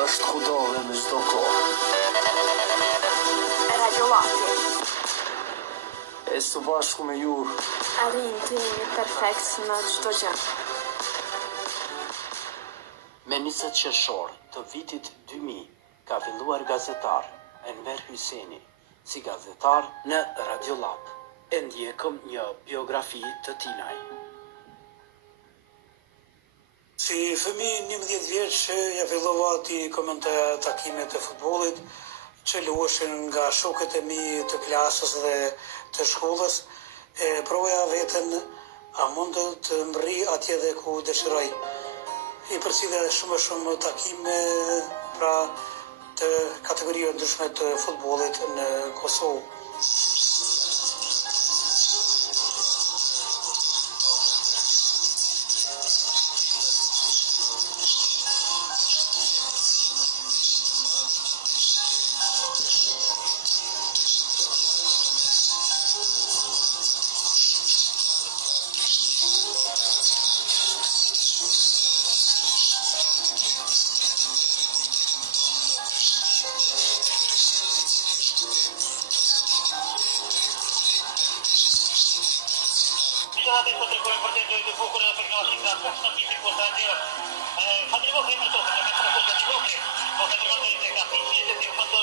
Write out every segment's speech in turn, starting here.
Është kudo dhe në çdo kohë. Radio Lapi. E së bashku me ju. Arrin të jemi perfekt në çdo gjë. Me 20 qershor të vitit 2000 ka filluar gazetar Enver Hyseni si gazetar në Radio Lab. E ndjekëm një biografi të tinaj. Si fëmijë 11 vjeç ja fillova ti komentoja takimet e futbollit që luheshin nga shokët e mi të klasës dhe të shkollës. E provoja veten a mund të mbri atje dhe ku dëshiroj. I përcjellja shumë takime pra të kategorive ndryshme të futbollit në Kosovë. Adesso te come partendo di fuoco nella prima città, bastante importante. Fatemi che mi tocca, mi metto la cosa di voce, cosa di mandare i capitoli, e ti fatto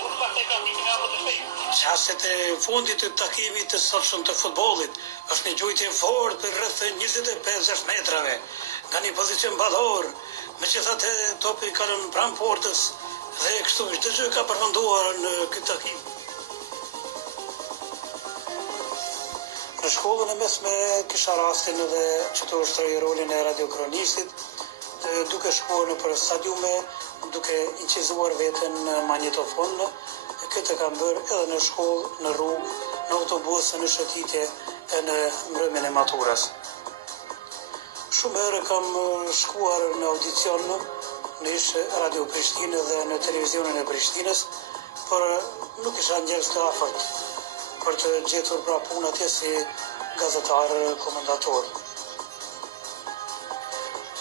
sul parte i capitoli, ma posso fare. Çastet e fundit të takimit të sotshëm të futbollit është një gjujtje fortë për rreth 25 metrave nga një pozicion ballor, megjithatë topi kalon pranë portës dhe kështu çdo gjë ka përfunduar në këtë takim. Në shkollën e mesme kisha rastin edhe që të ushtroj rolin e radiokronistit, duke shkuar nëpër stadiume, duke incizuar veten në magnetofon. Këtë kam bërë edhe në shkollë, në rrugë, në autobus, në shëtitje e në mbrëmjen e maturës. Shumë herë kam shkuar në audicion në Radio Prishtinë dhe në televizionin e Prishtinës, por nuk isha njerëz të afërt për të gjetur pra punë atje si gazetar komentator.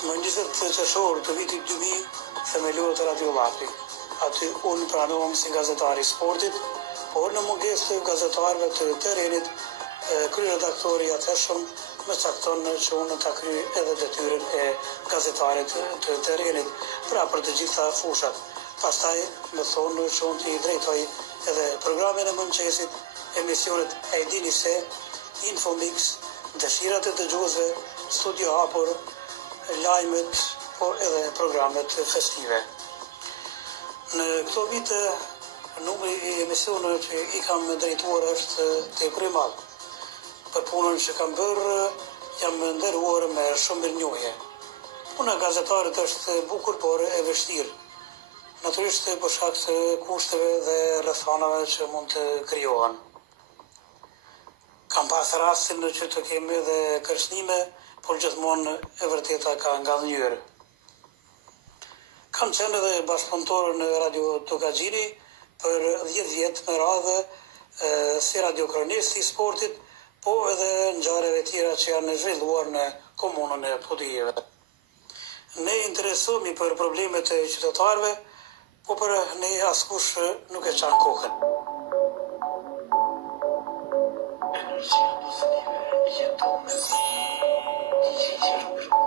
Më 20 qershor të vitit 2000 themelohet Radio Lapi. Aty unë pranohem si gazetar i sportit, por në mungesë të gazetarëve të terrenit, kryeredaktori i atëhershëm më cakton që unë ta kryej edhe detyrën e gazetarit të terrenit, pra për të gjitha fushat. Pastaj më thonë që unë t'i drejtoj edhe programin e mëngjesit, emisionet e dini se, Infomix, dëshirat e dëgjuesve, studio hapur, lajmet, por edhe programet festive. Në këto vite, numri i emisioneve që i kam drejtuar është tepër i madh. Për punën që kam bërë, jam nderuar me shumë mirënjohje. Puna e gazetarit është bukur, por e vështirë. Natyrisht për shkak të kushteve dhe rrethanave që mund të krijohen. Kam pas rastin që të kemi edhe kërcënime, por gjithmonë e vërteta ka ngallënyer. Kam qenë edhe bashkëpunëtor në Radio Tokagjini për 10 vjet me radhë si radiokronist i sportit, po edhe ngjarjeve tjera që janë zhvilluar në komunën e Podijeve. Ne interesohemi për problemet e qytetarëve, po për ne askush nuk e çan kokën. Energia pozitive jeton me DJ Rrush.